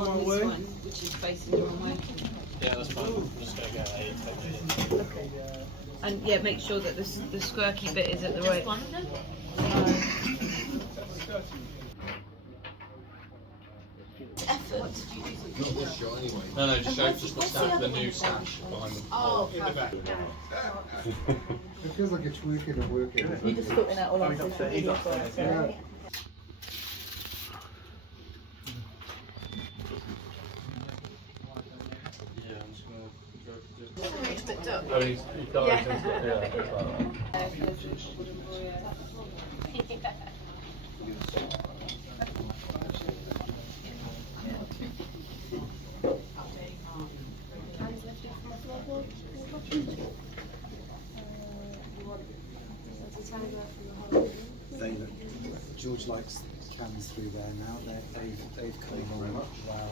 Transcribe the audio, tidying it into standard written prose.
on this one, which is facing the wrong way. Yeah, that's fine. I'm just going to go 8. Okay. And yeah, make sure that the squirky bit is at the right. Effort. Not this shot anyway. No, just show just the new stash behind them. Oh, In the back. It feels like it's working and working. you're just sorting out all of this video for us, yeah. Yeah, I'm just going to go It's a bit dark. Oh, he's got everything. Yeah, it's like that. George likes cans through there now. They've come along well.